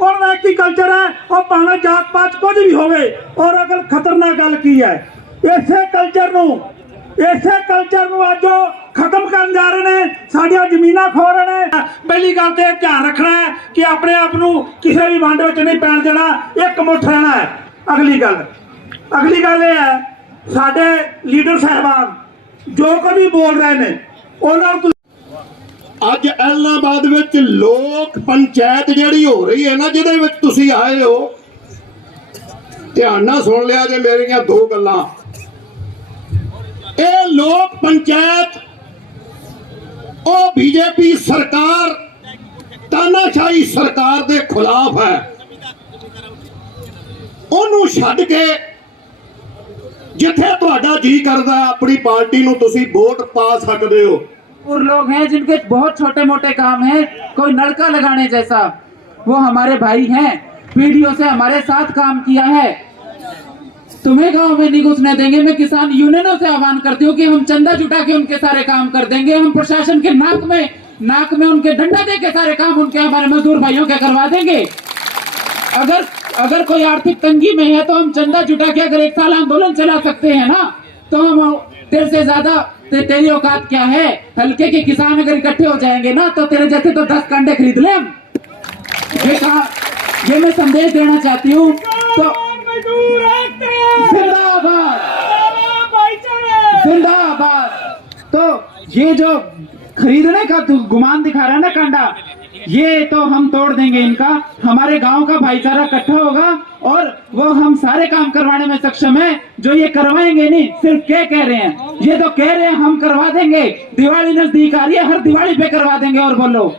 उन्होंने एक ही कल्चर है और भावें जात पात कुछ भी होवे। और अगर खतरनाक गल की है इसे कल्चर नूं अज खत्म कर जा रहे हैं, साडियां जमीनां खो रहे हैं। पहली गल तो ध्यान रखना है कि अपने आप नूं किसी भी वंड विच नहीं पैण देना, एक मुठ रहना है। अगली गल यह है साडे लीडर साहबान जो कभी बोल रहे हैं उन्होंने अज एलनाबाद विच लोक पंचायत जिहड़ी हो रही है ना, जिहदे विच तुसीं आए हो, ध्यान नाल सुन लिया जे मेरियां दो गल्लां। ये लोक पंचायत ओ बीजेपी सरकार तानाशाही सरकार दे खिलाफ है। ओनू छड्ड के जिथे तुहाडा जी करदा अपनी पार्टी नूं तुसीं वोट पा सकदे हो। और लोग हैं जिनके बहुत छोटे मोटे काम हैं, कोई नलका लगाने जैसा, वो हमारे भाई हैं, पीढ़ियों से हमारे साथ काम किया है। तुम्हें गांव में नहीं घुसने देंगे। मैं किसान यूनियनों से आह्वान करती हूँ कि हम चंदा जुटा के उनके सारे काम कर देंगे। हम प्रशासन के नाक में उनके डंडा दे के सारे काम उनके हमारे मजदूर भाइयों के करवा देंगे। अगर कोई आर्थिक तंगी में है तो हम चंदा जुटा के अगर 1 साल आंदोलन चला सकते हैं ना, तो हम तेरे से ज्यादा तेरी औकात क्या है। हल्के के किसान अगर इकट्ठे हो जाएंगे ना तो तेरे जैसे तो 10 कंडे खरीद ले हम। ये मैं संदेश देना चाहती हूँ। तो जिंदाबाद। तो ये जो खरीदने का तू गुमान दिखा रहा है ना कांडा, ये तो हम तोड़ देंगे इनका। हमारे गांव का भाईचारा इकट्ठा होगा और वो हम सारे काम करवाने में सक्षम है। जो ये करवाएंगे नहीं, सिर्फ क्या कह रहे हैं, ये तो कह रहे हैं हम करवा देंगे। दिवाली नजदीक आ रही है, हर दिवाली पे करवा देंगे। और बोलो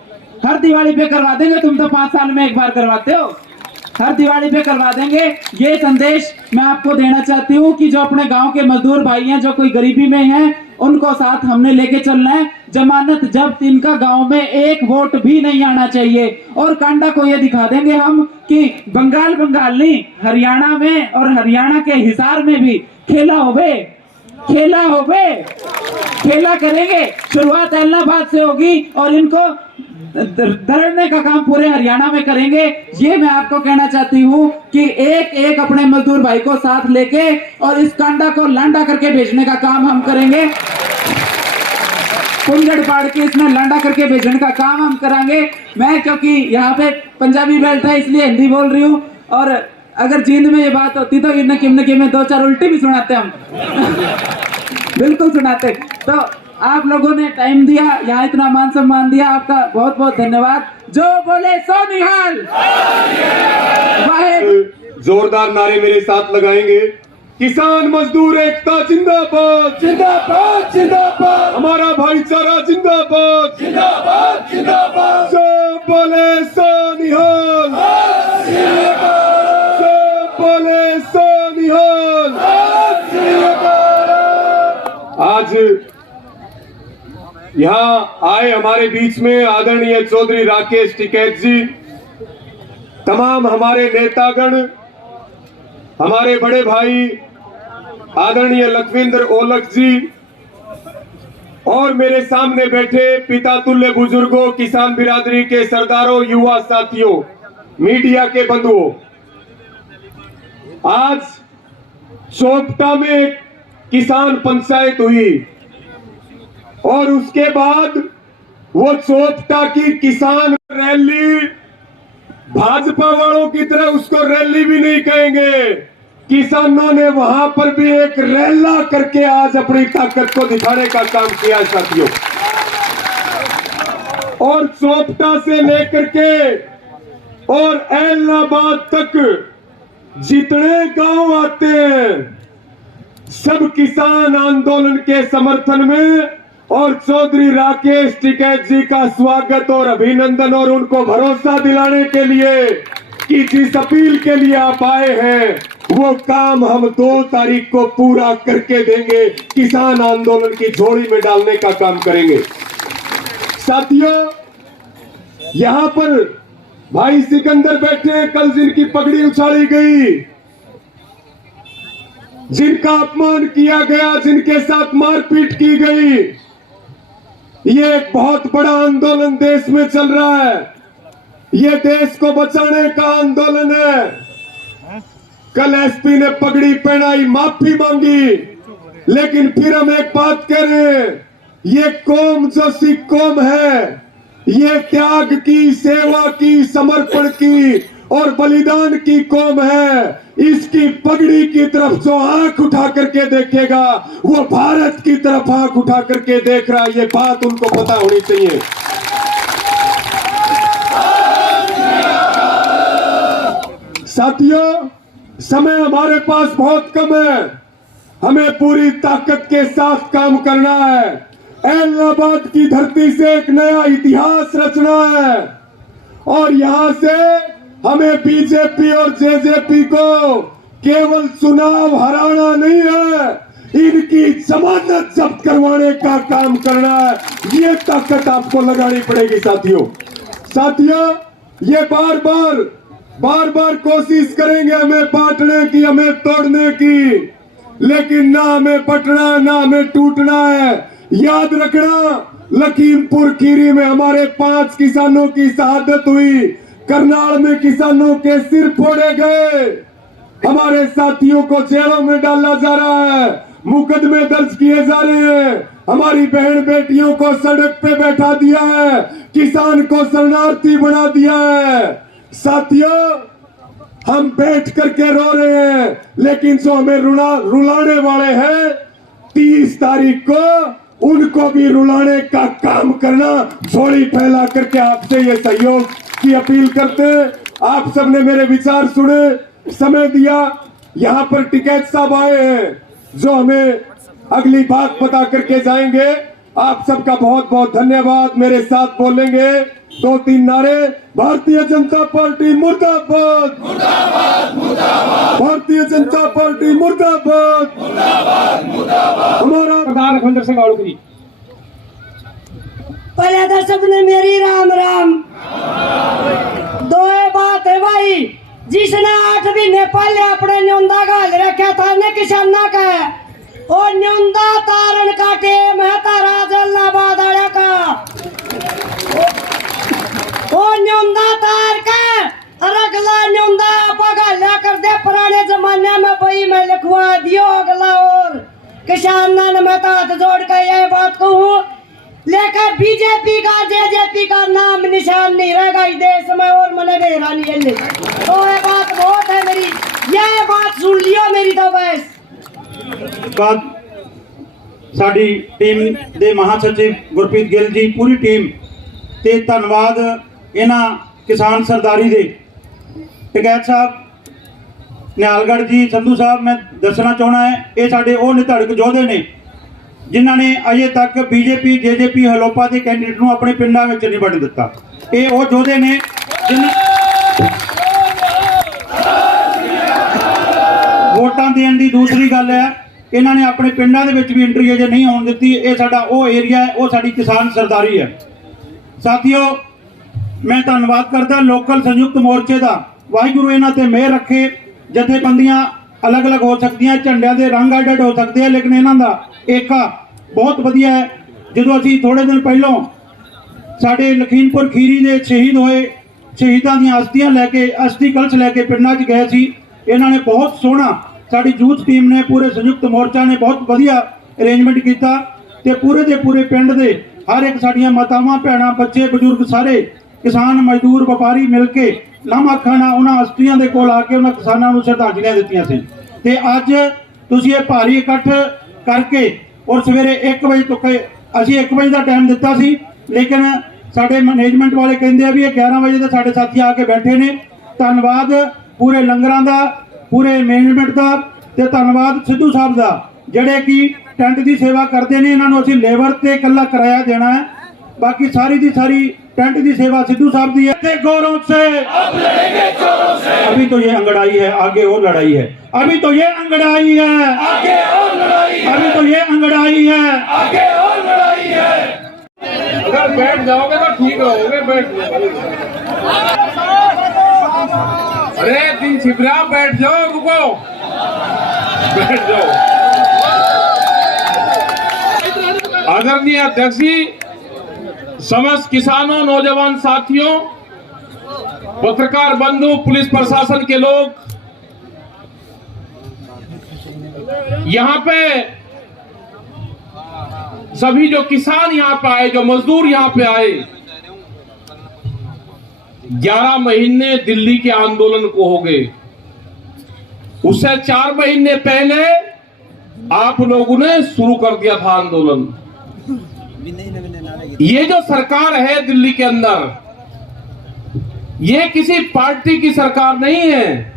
हर दिवाली पे करवा देंगे। तुम तो 5 साल में एक बार करवाते हो, हर दिवाली पे करवा देंगे। ये संदेश मैं आपको देना चाहती हूँ कि जो अपने गांव के मजदूर भाई हैं, जो कोई गरीबी में हैं, उनको साथ हमने लेके चलना है। जमानत जब्त इनका गांव में 1 वोट भी नहीं आना चाहिए। और कांडा को ये दिखा देंगे हम कि बंगाल नहीं, हरियाणा में और हरियाणा के हिसार में भी खेला करेंगे। शुरुआत एलनाबाद से होगी और इनको दरड़ने का काम पूरे हरियाणा में करेंगे। ये मैं आपको कहना चाहती हूँ कि एक अपने मजदूर भाई को साथ लेके और इस कांडा को लांडा करके भेजने का काम हम करेंगे। कुंजड़ पाड़ के इसमें लांडा करके भेजने का काम हम करेंगे। मैं क्योंकि यहाँ पे पंजाबी बेल्ट है इसलिए हिंदी बोल रही हूँ, और अगर जींद में ये बात होती तो इन्हें किम में 2-4 उल्टी भी सुनाते हम बिल्कुल सुनाते। तो आप लोगों ने टाइम दिया, यहाँ इतना मान सम्मान दिया, आपका बहुत बहुत धन्यवाद। जो बोले सो निहाल। जोरदार नारे मेरे साथ लगाएंगे। किसान मजदूर एकता जिंदाबाद जिंदाबाद जिंदाबाद। हमारा भाईचारा जिंदाबाद जिंदाबाद जिंदाबाद। जो बोले सो निहाल, जो बोले सो निहाल। आज यहाँ आए हमारे बीच में आदरणीय चौधरी राकेश टिकैत जी, तमाम हमारे नेतागण, हमारे बड़े भाई आदरणीय लखविंद्र ओलख जी, और मेरे सामने बैठे पिता तुल्य बुजुर्गों, किसान बिरादरी के सरदारों, युवा साथियों, मीडिया के बंधुओं। आज चोपटा में किसान पंचायत हुई और उसके बाद वो चोपटा की किसान रैली, भाजपा वालों की तरह उसको रैली भी नहीं कहेंगे, किसानों ने वहां पर भी एक रैला करके आज अपनी ताकत को दिखाने का काम किया साथियों। और चोपटा से लेकर के और एलनाबाद तक जितने गांव आते हैं सब किसान आंदोलन के समर्थन में, और चौधरी राकेश टिकैत जी का स्वागत और अभिनंदन, और उनको भरोसा दिलाने के लिए कि जिस अपील के लिए आप आए हैं वो काम हम 2 तारीख को पूरा करके देंगे, किसान आंदोलन की झोली में डालने का काम करेंगे। साथियों, यहां पर भाई सिकंदर बैठे, कल जिनकी पगड़ी उछाली गई, जिनका अपमान किया गया, जिनके साथ मारपीट की गई, ये एक बहुत बड़ा आंदोलन देश में चल रहा है। ये देश को बचाने का आंदोलन है। कल एसपी ने पगड़ी पहनाई, माफी मांगी, लेकिन फिर हम एक बात कह रहे हैं, ये कौम जो सिख कौम है, ये त्याग की, सेवा की, समर्पण की और बलिदान की कौम है। इसकी पगड़ी की तरफ जो आंख उठा करके देखेगा वो भारत की तरफ आंख उठा करके देख रहा है। ये बात उनको पता होनी चाहिए। साथियों, समय हमारे पास बहुत कम है, हमें पूरी ताकत के साथ काम करना है। इलाहाबाद की धरती से एक नया इतिहास रचना है और यहां से हमें बीजेपी और जेजेपी को केवल चुनाव हराना नहीं है, इनकी जमानत जब्त करवाने का काम करना है। ये ताकत आपको लगानी पड़ेगी साथियों, ये बार बार कोशिश करेंगे हमें बांटने की, हमें तोड़ने की, लेकिन ना हमें बटना ना हमें टूटना है। याद रखना, लखीमपुर खीरी में हमारे 5 किसानों की शहादत हुई, करनाल में किसानों के सिर फोड़े गए, हमारे साथियों को जेलों में डाला जा रहा है, मुकदमे दर्ज किए जा रहे हैं, हमारी बहन बेटियों को सड़क पे बैठा दिया है, किसान को शरणार्थी बना दिया है। साथियों, हम बैठ करके रो रहे हैं, लेकिन जो हमें रुलाने वाले हैं 30 तारीख को उनको भी रुलाने का काम करना। झोली फैला करके आपसे ये सहयोग की अपील करते हैं। आप सबने मेरे विचार सुने, समय दिया, यहाँ पर टिकैत साहब आए हैं जो हमें अगली बात बता करके जाएंगे। आप सबका बहुत बहुत धन्यवाद। मेरे साथ बोलेंगे 2-3 नारे। भारतीय जनता पार्टी मुर्दाबाद, भारतीय जनता पार्टी मुर्दाबाद, हमारा प्रधान लखविंदर सिंह औलखरी। पहले तो सबने मेरी राम राम। दो बात है भाई, जिसने 8 महीने पहले अपने न्योंदा घाल रखा था ने किसाना का, और न्योंदा तारण का टेम है तारा जलाबाद आया का, और न्योंदा तार का और अगला न्योंदा पगाला कर दे। पुराने जमाने में भाई मैं लिखवा दियो अगला, और किसाना ने मैं हाथ जोड़ कर यह बात कहूँ, लेकिन बीजेपी का जेजेपी का नाम निशान नहीं रहेगा इस देश में, और मैंने बेरा नहीं ले। तो ये बात बहुत है मेरी, ये बात सुन लियो मेरी। तो बस ਬਾਅਦ ਸਾਡੀ ਟੀਮ ਦੇ ਮਹਾਸਚਿਵ ਗੁਰਪ੍ਰੀਤ ਗਿੱਲ ਜੀ, ਪੂਰੀ ਟੀਮ ਤੇ ਧੰਨਵਾਦ ਇਹਨਾਂ ਕਿਸਾਨ ਸਰਦਾਰੀ ਦੇ ਟਿਕੈਤ ਸਾਹਿਬ, ਨਿਹਾਲਗੜ੍ਹ ਜੀ, ਸੰਧੂ ਸਾਹਿਬ। ਮੈਂ ਦੱਸਣਾ ਚਾਹਣਾ ਹੈ, ਇਹ ਸਾਡੇ ਉਹ ਨਿਧੜਕ ਯੋਧੇ ਨੇ ਜਿਨ੍ਹਾਂ ਨੇ ਅਜੇ ਤੱਕ ਬੀਜੇਪੀ ਜੇਜੇਪੀ ਹਲੋਪਾ ਦੇ ਕੈਂਡੀਡੇਟ ਨੂੰ ਆਪਣੇ ਪਿੰਡਾਂ ਵਿੱਚ ਨਹੀਂ ਵੜਨ ਦਿੱਤਾ। ਇਹ ਉਹ ਯੋਧੇ ਨੇ ਜਿਨ੍ਹਾਂ ਵੋਟਾਂ ਦੇਣ ਦੀ ਦੂਸਰੀ ਗੱਲ ਹੈ, ਇਹਨਾਂ ਨੇ ਆਪਣੇ ਪਿੰਡਾਂ ਦੇ ਵਿੱਚ ਵੀ ਐਂਟਰੀ ਅਜੇ ਨਹੀਂ ਹੋਣ ਦਿੱਤੀ। ਇਹ ਸਾਡਾ ਉਹ ਏਰੀਆ ਹੈ, ਉਹ ਸਾਡੀ ਕਿਸਾਨ ਸਰਦਾਰੀ ਹੈ। ਸਾਥੀਓ, ਮੈਂ ਧੰਨਵਾਦ ਕਰਦਾ ਲੋਕਲ ਸੰਯੁਕਤ ਮੋਰਚੇ ਦਾ। ਵਾਹਿਗੁਰੂ ਇਹਨਾਂ ਤੇ ਮਿਹਰ ਰੱਖੇ। ਜਥੇਬੰਦੀਆਂ ਅਲੱਗ-ਅਲੱਗ ਹੋ ਸਕਦੀਆਂ, ਝੰਡਿਆਂ ਦੇ ਰੰਗ ਅੱਡ ਹੋ ਸਕਦੇ ਆ, ਲੇਕਿਨ ਇਹਨਾਂ ਦਾ ਏਕਾ ਬਹੁਤ ਵਧੀਆ ਹੈ। ਜਦੋਂ ਅਸੀਂ ਥੋੜੇ ਦਿਨ ਪਹਿਲਾਂ ਸਾਡੇ ਲਖੀਮਪੁਰ ਖੀਰੀ ਦੇ ਸ਼ਹੀਦ ਹੋਏ ਸ਼ਹੀਦਾਂ ਦੀਆਂ ਅਸਥੀਆਂ ਲੈ ਕੇ, ਅਸਥੀ ਕਲਸ਼ ਲੈ ਕੇ ਪਿੰਡਾਂ 'ਚ ਗਏ ਸੀ, ਇਹਨਾਂ ਨੇ ਬਹੁਤ ਸੋਹਣਾ, ਸਾਡੀ ਯੂਥ ਟੀਮ ਨੇ, ਪੂਰੇ ਸੰਯੁਕਤ ਮੋਰਚਾ ਨੇ ਬਹੁਤ ਵਧੀਆ ਅਰੇਂਜਮੈਂਟ ਕੀਤਾ ਤੇ ਪੂਰੇ ਦੇ ਪੂਰੇ ਪਿੰਡ ਦੇ ਹਰ ਇੱਕ ਸਾਡੀਆਂ ਮਾਤਾਵਾਂ, ਭੈਣਾਂ, ਬੱਚੇ, ਬਜ਼ੁਰਗ, ਸਾਰੇ ਕਿਸਾਨ, ਮਜ਼ਦੂਰ, ਵਪਾਰੀ ਮਿਲ ਕੇ ਲਾਮਾ ਖਾਨਾ ਉਹਨਾਂ ਅਸਥੀਆਂ ਦੇ ਕੋਲ ਆ ਕੇ ਉਹਨਾਂ ਕਿਸਾਨਾਂ ਨੂੰ ਸ਼ਰਧਾਂਜਲੀਆਂ ਦਿੱਤੀਆਂ ਸੀ। ਤੇ ਅੱਜ ਤੁਸੀਂ ਇਹ ਭਾਰੀ ਇਕੱਠ ਕਰਕੇ ਔਰ ਸਵੇਰੇ 1 ਵਜੇ ਤੋਂ ਅਸੀਂ 1 ਵਜੇ ਦਾ ਟਾਈਮ ਦਿੱਤਾ ਸੀ, ਲੇਕਿਨ ਸਾਡੇ ਮੈਨੇਜਮੈਂਟ ਵਾਲੇ ਕਹਿੰਦੇ ਆ ਵੀ ਇਹ 11 ਵਜੇ ਦੇ ਸਾਡੇ ਸਾਥੀ ਆ ਕੇ ਬੈਠੇ ਨੇ। ਧੰਨਵਾਦ ਪੂਰੇ ਲੰਗਰਾਂ ਦਾ, ਪੂਰੇ ਮੈਨੇਜਮੈਂਟ ਦਾ, ਤੇ ਧੰਨਵਾਦ ਸਿੱਧੂ ਸਾਹਿਬ ਦਾ ਜਿਹੜੇ ਕਿ ਟੈਂਟ ਦੀ ਸੇਵਾ ਕਰਦੇ ਨੇ। ਇਹਨਾਂ ਨੂੰ ਅਸੀਂ ਲੇਬਰ ਤੇ ਇਕੱਲਾ ਕਿਰਾਇਆ ਦੇਣਾ ਹੈ, बाकी सारी की सारी टेंट की सेवा सिद्धू साहब दी है। गौरव से अब लड़ेंगे जोरों से। अभी तो ये अंगड़ाई है, आगे और लड़ाई है। अभी तो ये अंगड़ाई है, आगे और लड़ाई है। अभी तो ये अंगड़ाई है, आगे और लड़ाई है। अगर बैठ जाओगे तो ठीक रहोगे, बैठ जाओ। अरे दिन छिपरा बैठ जाओ, रुको, बैठ जाओ। आदरणीय अध्यक्ष जी, समस्त किसानों, नौजवान साथियों, पत्रकार बंधु, पुलिस प्रशासन के लोग यहां पे, सभी जो किसान यहां पे आए, जो मजदूर यहां पे आए, 11 महीने दिल्ली के आंदोलन को हो गए। उससे 4 महीने पहले आप लोगों ने शुरू कर दिया था आंदोलन। ये जो सरकार है दिल्ली के अंदर, ये किसी पार्टी की सरकार नहीं है।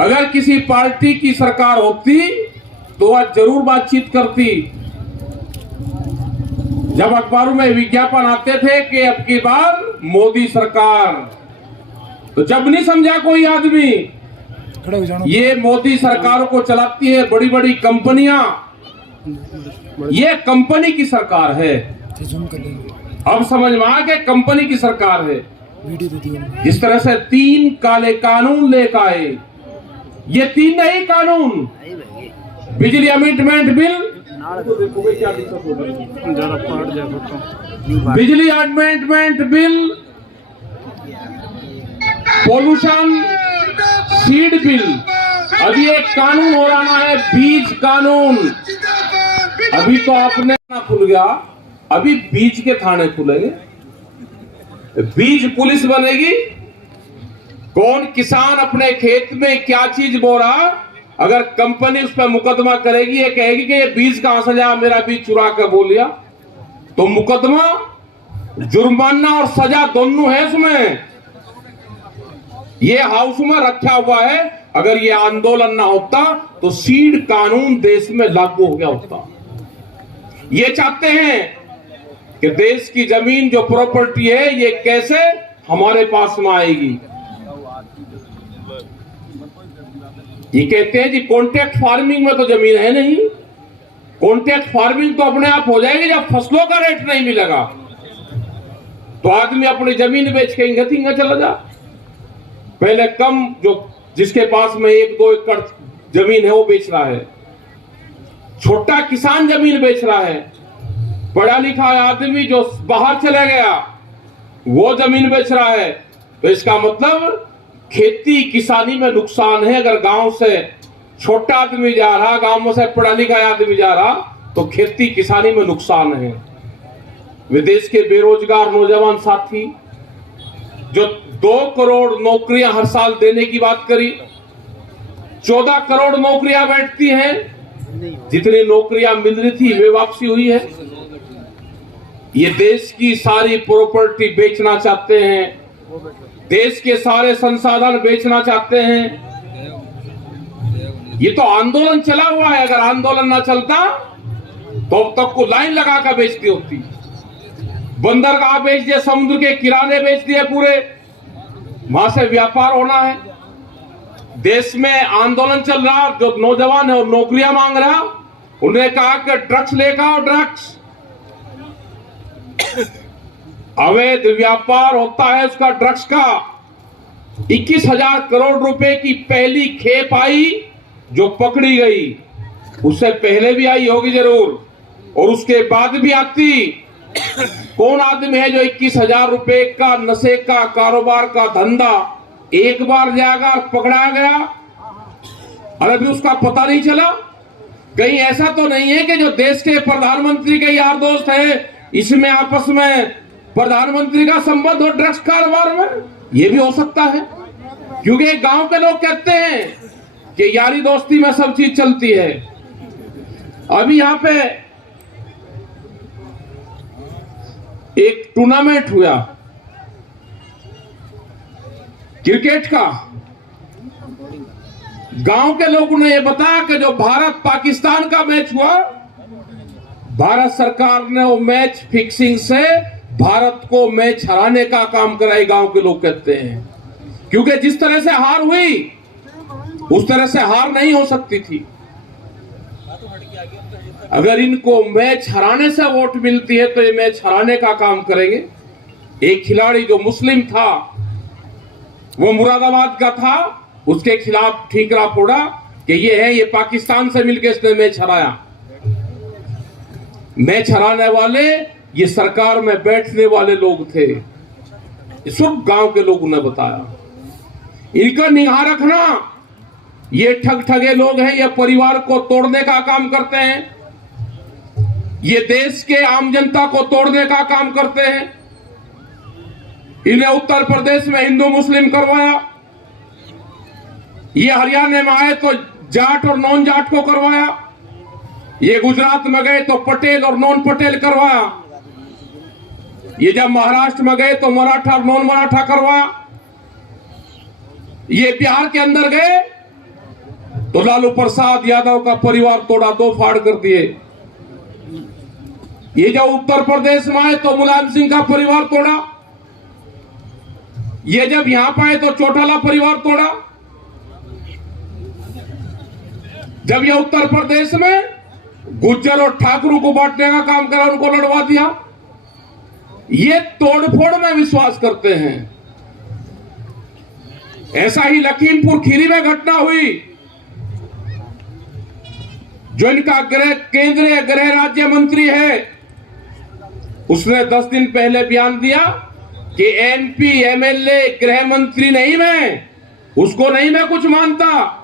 अगर किसी पार्टी की सरकार होती तो आज जरूर बातचीत करती। जब अखबारों में विज्ञापन आते थे कि अब की बार मोदी सरकार, तो जब नहीं समझा कोई आदमी ये मोदी सरकार को चलाती है बड़ी बड़ी कंपनियां, ये कंपनी की सरकार है। अब समझ में आ गया कंपनी की सरकार है। जिस तरह से 3 काले कानून लेकर आए, ये 3 नहीं कानून, बिजली अमेंडमेंट बिल, बिजली amendment bill, pollution seed bill, अभी एक कानून हो रहा है बीज कानून। अभी तो आपने खुल गया, अभी बीज के थाने खुलेंगे, बीज पुलिस बनेगी। कौन किसान अपने खेत में क्या चीज बो रहा, अगर कंपनी उस पर मुकदमा करेगी, ये कहेगी कि ये बीज कहां से लाया, मेरा बीज चुरा कर बोल लिया, तो मुकदमा, जुर्माना और सजा दोनों है उसमें। ये हाउस में रखा हुआ है। अगर ये आंदोलन ना होता तो सीड कानून देश में लागू हो गया होता। ये चाहते हैं कि देश की जमीन जो प्रॉपर्टी है ये कैसे हमारे पास में आएगी। ये कहते हैं जी कॉन्ट्रैक्ट फार्मिंग में तो जमीन है नहीं। कॉन्ट्रैक्ट फार्मिंग तो अपने आप हो जाएगी जब फसलों का रेट नहीं मिलेगा, तो आदमी अपनी जमीन बेच के इंगा थिंगा चला जा। पहले कम, जो जिसके पास में 1-2 एकड़ जमीन है वो बेच रहा है, छोटा किसान जमीन बेच रहा है, पढ़ा लिखा आदमी जो बाहर चला गया वो जमीन बेच रहा है। तो इसका मतलब खेती किसानी में नुकसान है। अगर गांव से छोटा आदमी जा रहा, गांव से पढ़ा लिखा आदमी जा रहा, तो खेती किसानी में नुकसान है। विदेश के बेरोजगार नौजवान साथी जो 2 करोड़ नौकरियां हर साल देने की बात करी, 14 करोड़ नौकरियां बैठती हैं। जितनी नौकरियां मिल रही थी वे वापसी हुई है। ये देश की सारी प्रॉपर्टी बेचना चाहते हैं, देश के सारे संसाधन बेचना चाहते हैं। ये तो आंदोलन चला हुआ है। अगर आंदोलन ना चलता तो अब तक को लाइन लगा कर बेचती होती। बंदरगाह बेच दिए, समुद्र के किनारे बेच दिए पूरे, वहां से व्यापार होना है। देश में आंदोलन चल रहा, जो नौजवान है वो नौकरियां मांग रहा, उन्होंने कहा कि ड्रग्स लेकर आओ, ड्रग्स। अवैध व्यापार होता है उसका, ड्रग्स का। 21,000 करोड़ रुपए की पहली खेप आई जो पकड़ी गई, उससे पहले भी आई होगी जरूर, और उसके बाद भी आती। कौन आदमी है जो 21,000 रुपए का नशे का कारोबार का धंधा एक बार जाएगा और पकड़ा गया और अभी उसका पता नहीं चला? कहीं ऐसा तो नहीं है कि जो देश के प्रधानमंत्री के यार दोस्त है, इसमें आपस में प्रधानमंत्री का संबंध हो ड्रग्स कारोबार में? ये भी हो सकता है, क्योंकि गांव के लोग कहते हैं कि यारी दोस्ती में सब चीज चलती है। अभी यहां पे एक टूर्नामेंट हुआ क्रिकेट का। गांव के लोगों ने यह बताया कि जो भारत पाकिस्तान का मैच हुआ, भारत सरकार ने वो मैच फिक्सिंग से भारत को मैच हराने का काम कराई, गांव के लोग कहते हैं। क्योंकि जिस तरह से हार हुई उस तरह से हार नहीं हो सकती थी। अगर इनको मैच हराने से वोट मिलती है तो ये मैच हराने का काम करेंगे। एक खिलाड़ी जो मुस्लिम था, वो मुरादाबाद का था, उसके खिलाफ ठीकरा फोड़ा कि ये है, ये पाकिस्तान से मिलकर इसने मैच हराया। मैच हराने वाले ये सरकार में बैठने वाले लोग थे। सब गांव के लोगों ने बताया। इनका निगाह रखना, ये ठग ठगे लोग हैं, ये परिवार को तोड़ने का काम करते हैं, ये देश के आम जनता को तोड़ने का काम करते हैं। इन्हें उत्तर प्रदेश में हिंदू मुस्लिम करवाया, ये हरियाणा में आए तो जाट और नॉन जाट को करवाया, ये गुजरात में गए तो पटेल और नॉन पटेल करवाया, ये जब महाराष्ट्र में गए तो मराठा और नॉन मराठा करवाया, ये बिहार के अंदर गए तो लालू प्रसाद यादव का परिवार तोड़ा, दो फाड़ कर दिए। ये जब उत्तर प्रदेश में आए तो मुलायम सिंह का परिवार तोड़ा, ये जब यहां पर आए तो चौटाला परिवार तोड़ा, जब ये उत्तर प्रदेश में गुज्जर और ठाकुरों को बांटने का काम करा, उनको लड़वा दिया। ये तोड़फोड़ में विश्वास करते हैं। ऐसा ही लखीमपुर खीरी में घटना हुई, जो इनका केंद्रीय गृह राज्य मंत्री है, उसने 10 दिन पहले बयान दिया कि एमपी एमएलए गृह मंत्री नहीं मैं, उसको नहीं मैं कुछ मानता,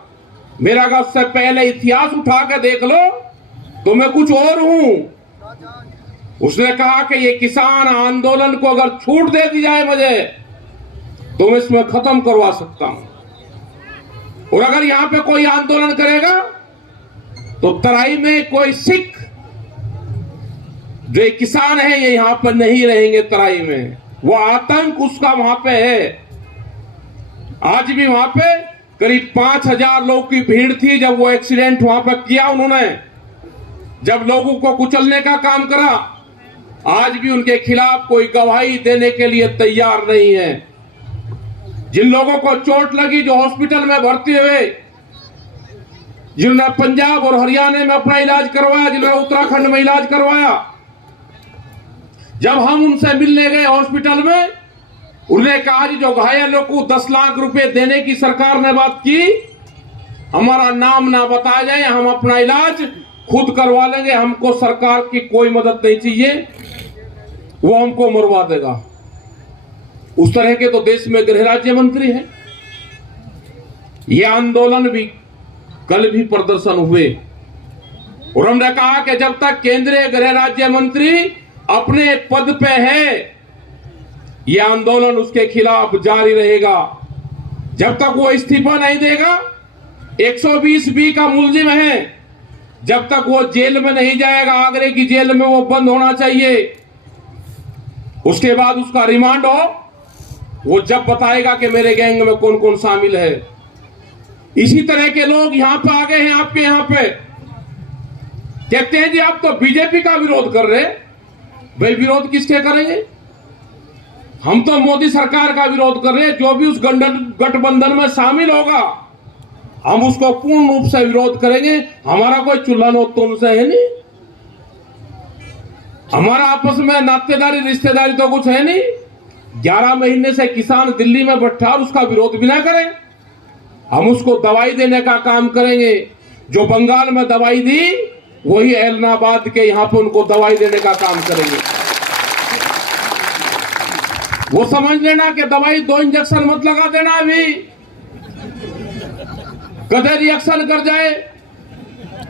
मेरा का उससे पहले इतिहास उठा के देख लो तो मैं कुछ और हूं। उसने कहा कि ये किसान आंदोलन को अगर छूट दे दी जाए मुझे तो मैं इसमें खत्म करवा सकता हूं, और अगर यहां पे कोई आंदोलन करेगा तो तराई में कोई सिख जो किसान है ये यहां पर नहीं रहेंगे तराई में। वो आतंक उसका वहां पे है। आज भी वहां पे करीब 5000 लोग की भीड़ थी जब वो एक्सीडेंट वहां पर किया उन्होंने, जब लोगों को कुचलने का काम करा। आज भी उनके खिलाफ कोई गवाही देने के लिए तैयार नहीं है। जिन लोगों को चोट लगी, जो हॉस्पिटल में भर्ती हुए, जिन्होंने पंजाब और हरियाणा में अपना इलाज करवाया, जिन्होंने उत्तराखंड में इलाज करवाया, जब हम उनसे मिलने गए हॉस्पिटल में, उन्होंने कहा जी जो घायलों को 10 लाख रुपए देने की सरकार ने बात की, हमारा नाम ना बताया जाए, हम अपना इलाज खुद करवा लेंगे, हमको सरकार की कोई मदद नहीं चाहिए, वो हमको मरवा देगा। उस तरह के तो देश में गृह राज्य मंत्री हैं। ये आंदोलन भी कल भी प्रदर्शन हुए, और हमने कहा कि जब तक केंद्रीय गृह राज्य मंत्री अपने पद पे है, ये आंदोलन उसके खिलाफ जारी रहेगा। जब तक वो इस्तीफा नहीं देगा, 120B का मुलजिम है, जब तक वो जेल में नहीं जाएगा, आगरे की जेल में वो बंद होना चाहिए। उसके बाद उसका रिमांड हो, वो जब बताएगा कि मेरे गैंग में कौन कौन शामिल है। इसी तरह के लोग यहां पे आ गए हैं आपके यहां पे, कहते हैं जी आप तो बीजेपी का विरोध कर रहे। भाई विरोध किसके करेंगे? हम तो मोदी सरकार का विरोध कर रहे हैं। जो भी उस गठबंधन में शामिल होगा हम उसको पूर्ण रूप से विरोध करेंगे। हमारा कोई चूल्हा नोत तो उनसे है नहीं, हमारा आपस में नातेदारी रिश्तेदारी तो कुछ है नहीं। 11 महीने से किसान दिल्ली में बैठा और उसका विरोध भी ना करें। हम उसको दवाई देने का काम करेंगे। जो बंगाल में दवाई दी वही एलनाबाद के यहां पर उनको दवाई देने का काम करेंगे। वो समझ लेना कि दवाई 2 इंजेक्शन मत लगा देना, अभी कदे रिएक्शन कर जाए।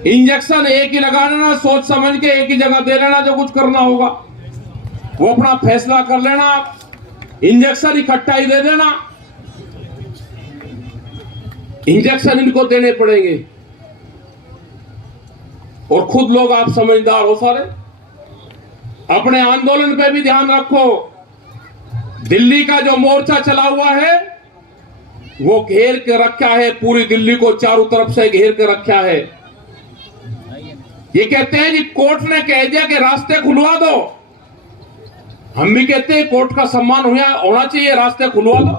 इंजेक्शन एक ही लगा लेना, सोच समझ के एक ही जगह दे लेना। जो कुछ करना होगा वो अपना फैसला कर लेना, इंजेक्शन इकट्ठा ही दे देना। इंजेक्शन इनको देने पड़ेंगे। और खुद लोग आप समझदार हो सारे, अपने आंदोलन पे भी ध्यान रखो। दिल्ली का जो मोर्चा चला हुआ है वो घेर के रखा है, पूरी दिल्ली को चारों तरफ से घेर के रखा है। ये कहते हैं जी कोर्ट ने कह दिया कि रास्ते खुलवा दो। हम भी कहते हैं कोर्ट का सम्मान होना चाहिए, रास्ते खुलवा दो।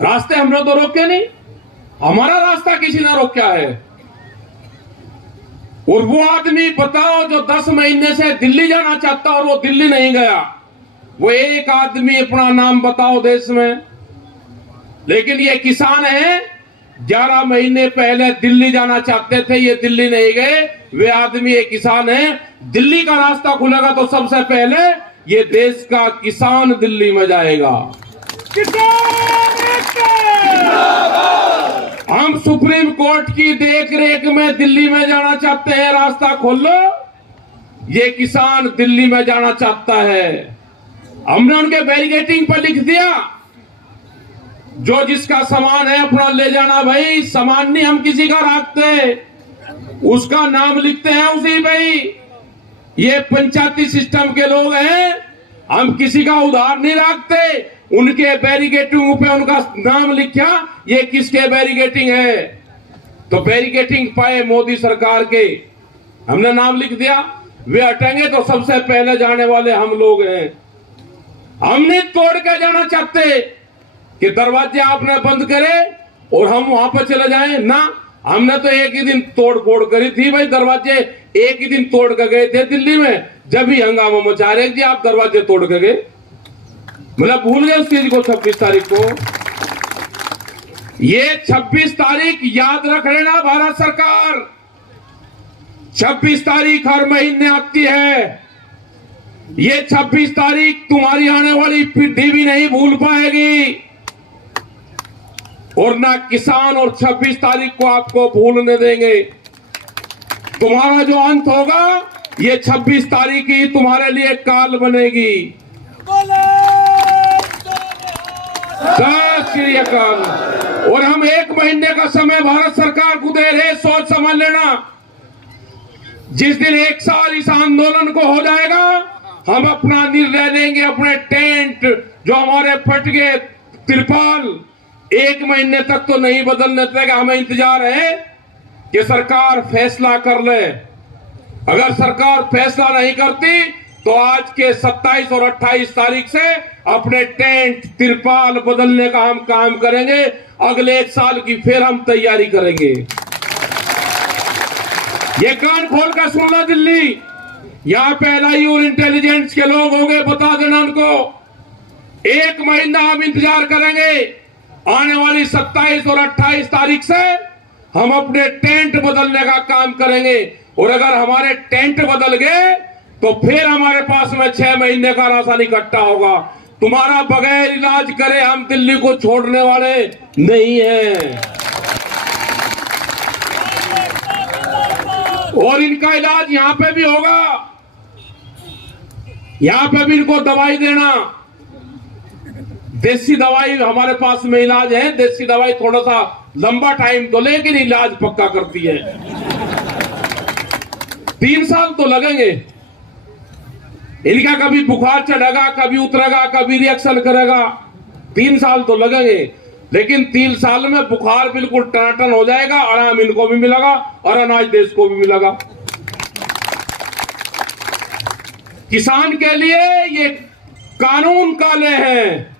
रास्ते हमने तो रोके नहीं, हमारा रास्ता किसी ने रोका है। और वो आदमी बताओ जो 10 महीने से दिल्ली जाना चाहता और वो दिल्ली नहीं गया, वो एक आदमी अपना नाम बताओ देश में। लेकिन ये किसान हैं, 11 महीने पहले दिल्ली जाना चाहते थे, ये दिल्ली नहीं गए। वे आदमी ये किसान हैं। दिल्ली का रास्ता खुलेगा तो सबसे पहले ये देश का किसान दिल्ली में जाएगा। हम सुप्रीम कोर्ट की देख रेख में दिल्ली में जाना चाहते हैं, रास्ता खोल लो। ये किसान दिल्ली में जाना चाहता है। हमने उनके बैरिकेटिंग पर लिख दिया, जो जिसका सामान है अपना ले जाना भाई, सामान नहीं हम किसी का रखते, उसका नाम लिखते हैं उसी भाई। ये पंचायती सिस्टम के लोग हैं, हम किसी का उधार नहीं रखते। उनके बैरिकेटिंग पे उनका नाम लिखा, ये किसके बैरिकेटिंग है? तो बैरिकेटिंग पाए मोदी सरकार के, हमने नाम लिख दिया। वे हटेंगे तो सबसे पहले जाने वाले हम लोग हैं। हमने तोड़ के जाना चाहते कि दरवाजे आपने बंद करे और हम वहां पर चले जाएं ना। हमने तो एक ही दिन तोड़ फोड़ करी थी भाई, दरवाजे एक ही दिन तोड़ के गए थे दिल्ली में, जब भी हंगामा मचा रहे कि आप दरवाजे तोड़ के गए। मतलब भूल गए उस चीज को। 26 तारीख को, ये 26 तारीख याद रख लेना भारत सरकार। 26 तारीख हर महीने आती है। ये 26 तारीख तुम्हारी आने वाली पीढ़ी भी नहीं भूल पाएगी, और ना किसान और 26 तारीख को आपको भूलने देंगे। तुम्हारा जो अंत होगा, ये 26 तारीख ही तुम्हारे लिए काल बनेगी। सत श्री अकाल। और हम 1 महीने का समय भारत सरकार को दे रहे, सोच समझ लेना। जिस दिन 1 साल इस आंदोलन को हो जाएगा, हम अपना निर्णय लेंगे। अपने टेंट जो हमारे फट गए, तिरपाल 1 महीने तक तो नहीं बदलने देगा। हमें इंतजार है कि सरकार फैसला कर ले। अगर सरकार फैसला नहीं करती तो आज के 27 और 28 तारीख से अपने टेंट तिरपाल बदलने का हम काम करेंगे। अगले 1 साल की फिर हम तैयारी करेंगे। ये कान खोल कर सुन लो दिल्ली, यहां पे LI और इंटेलिजेंस के लोग होंगे, बता देना उनको। 1 महीना हम इंतजार करेंगे। आने वाली 27 और 28 तारीख से हम अपने टेंट बदलने का काम करेंगे। और अगर हमारे टेंट बदल गए तो फिर हमारे पास में 6 महीने का राशन इकट्ठा होगा। तुम्हारा बगैर इलाज करे हम दिल्ली को छोड़ने वाले नहीं हैं। और इनका इलाज यहां पे भी होगा, यहां पे भी इनको दवाई देना। देसी दवाई हमारे पास में इलाज है। देसी दवाई थोड़ा सा लंबा टाइम तो लेकिन इलाज पक्का करती है। 3 साल तो लगेंगे। इनका कभी बुखार चढ़ेगा, कभी उतरेगा, कभी रिएक्शन करेगा। 3 साल तो लगेंगे, लेकिन 3 साल में बुखार बिल्कुल टनाटन हो जाएगा। आराम इनको भी मिलेगा और अनाज देश को भी मिलेगा। किसान के लिए ये कानून काले हैं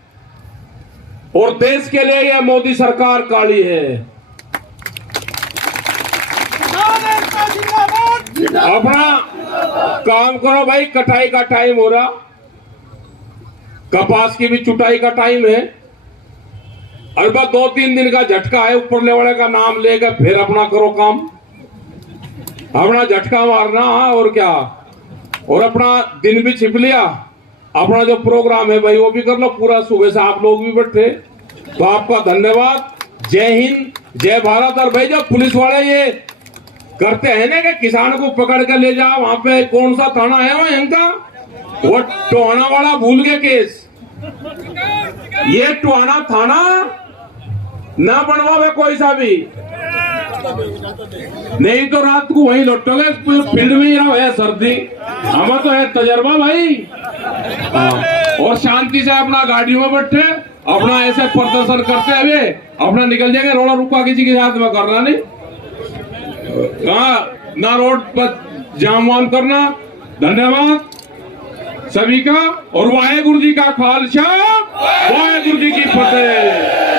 और देश के लिए यह मोदी सरकार काली है। अपना काम करो भाई, कटाई का टाइम हो रहा, कपास की भी चुटाई का टाइम है। और बस 2-3 दिन का झटका है, ऊपर लेवल का नाम लेकर फिर अपना करो काम, अपना झटका मारना। हाँ और क्या, और अपना दिन भी छिप लिया। अपना जो प्रोग्राम है भाई वो भी कर लो पूरा। सुबह से आप लोग भी बैठे, तो आपका धन्यवाद। जय हिंद, जय भारत। और भाई जब पुलिस वाले ये करते हैं ना कि किसान को पकड़ कर ले जाओ, वहां पे कौन सा थाना है वो इनका, वो टोहाना वाला भूल गए केस। ये टोहाना थाना ना बनवावे कोई सा भी, नहीं तो रात को वहीं लौटोगे। फील्ड में ही रहो, है सर्दी, हमें तो है तजर्बा भाई। और शांति से अपना गाड़ी में बैठे, अपना ऐसे प्रदर्शन करते हुए अपना निकल जाएंगे। रोड़ा रुका किसी के साथ में करना नहीं, ना रोड पर जाम वाम करना। धन्यवाद सभी का, और वाहेगुरु जी का खालसा, वाहेगुरु जी की फतेह।